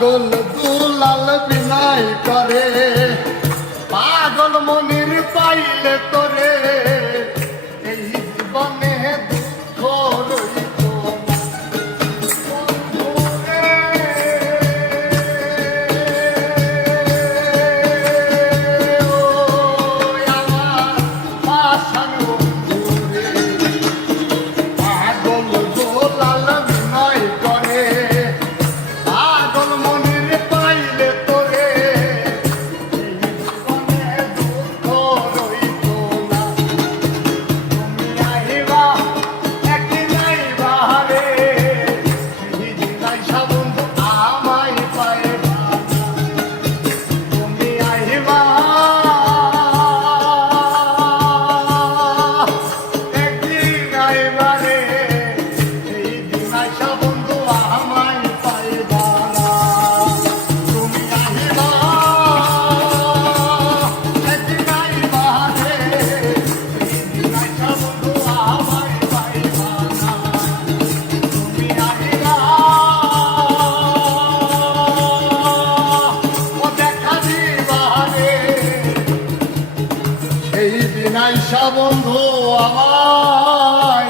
পাগল দুলাল বিনাই করে। পাগল মনির পাইলে তোর নাই সাবন্ধ আমার।